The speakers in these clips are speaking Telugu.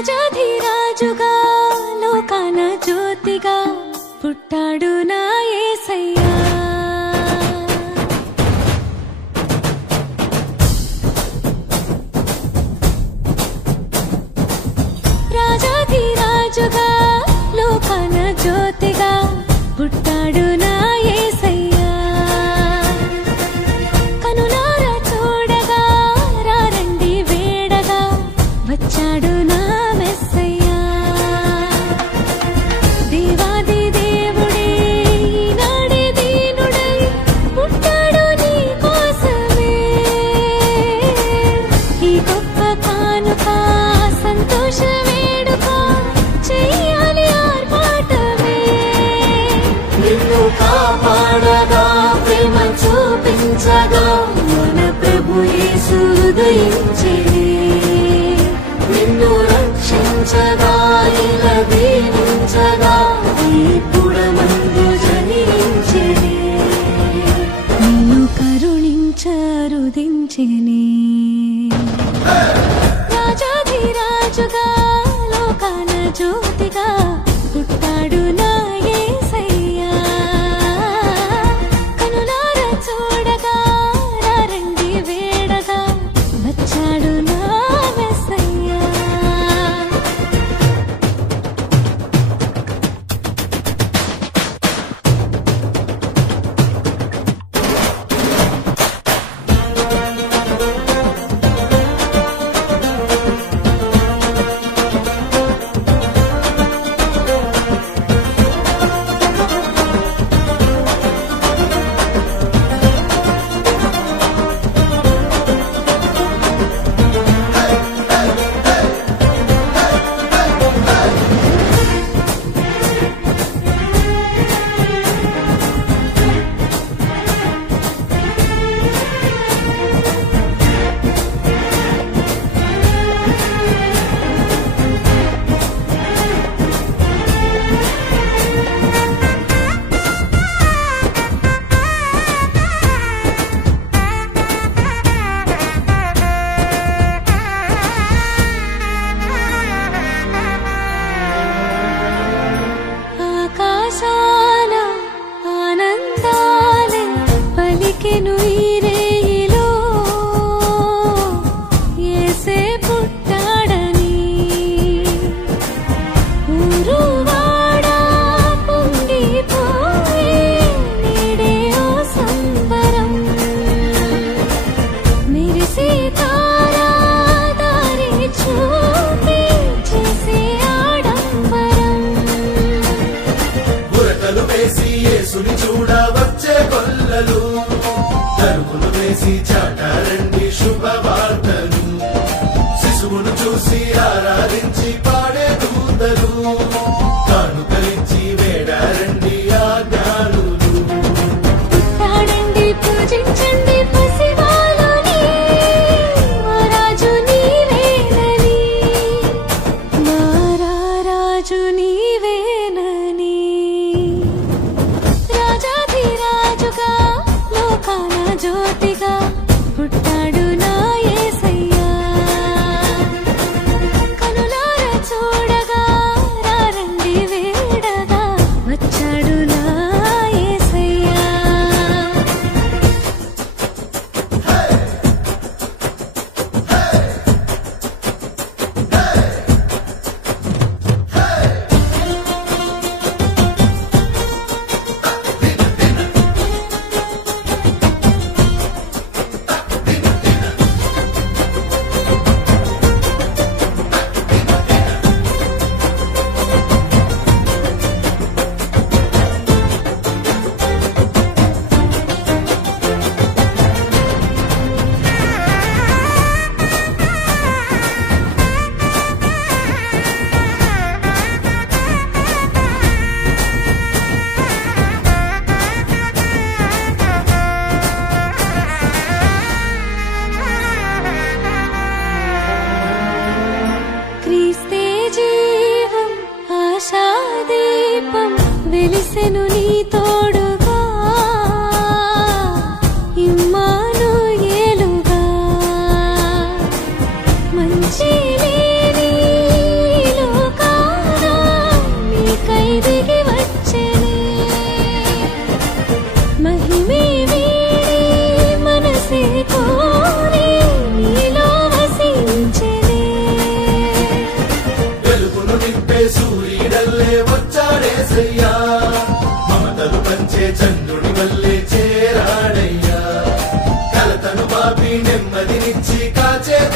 రాజాధిరాజుగా లోకాన జ్యోతిగా పుట్టాడు నా యేసయ్యా. రాజాధిరాజుగా లోకాన జ్యోతిగా పుట్టాడు నా యేసయ్యా. కనులారా చూడగా రారండి వేడగా వచ్చాడు నా మెస్సయ్యా. దేవాది దేవుడే ఈనాడే దీనుడై పుట్టాడు నీ కోసమే. ఈ గొప్ప కానుక సంతోష వేడుక చెయ్యాలి ఆర్భాటమే. నిన్ను కాపాడగా ప్రేమ చూపించగా మన ప్రభు యేసు ఉదయించెనే. నిన్ను రక్షించగా ఇలా దీవించగా ఈ పుడమందు జనించెనే. నిన్ను కరుణించరుదించెనే. రాజాధిరాజుగా లోకాన జ్యోతిగా పుట్టాడు నా యేసయ్యా. కనులారా చూడగా రారండి వేడగా వచ్చాడు నా మెస్సయ్యా. ఆకాశాన ఆనందాలే పలికెను ఈ రేయిలో యేసే పుట్టాడని. ఊరువాడా పొంగిపోయే నేడే ఓ సంబరం. మెరిసే తారా దారి చూపి చేసే ఆడంబరం. బురకలు వేసి యేసుని చూడ వచ్చే గొల్లలు తరువులు వేసి చాటారండి శుభవార్తలు. శిశువును చూసి ఆరాధించి పాడే దూతలు కానుకలిచ్చి వేడారండి ఆజ్ఞానులు. పుట్టాడండి పూజించండి పసివాలుని మా రాజు నీవేనని. మా రాజు నీవేనని. రాజాధిరాజుగా లోకాన జ్యోతిగా పుట్టాడు నా యేసయ్యా. కనులారా చూడగా రారండి వేడగా వచ్చాడు నా యేసయ్యా.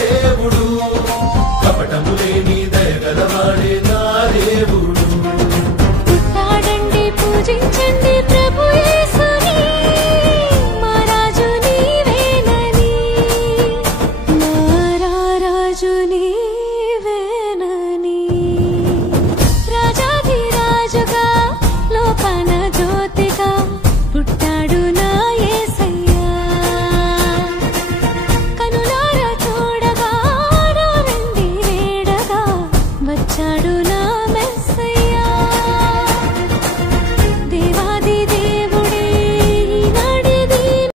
దేవుడు, కపటము లేని దయగలవాడే నా దేవుడు. పుట్టాడండి పూజించండి ప్రభు యేసుని, మా రాజు నీవేనని, మా రాజు నీవేనని. రాజాధిరాజుగా లోకాన జ్యోతిగా పుట్టాడు నా యేసయ్యా. కనులారా చూడగా రండి వేడగా వచ్చాడు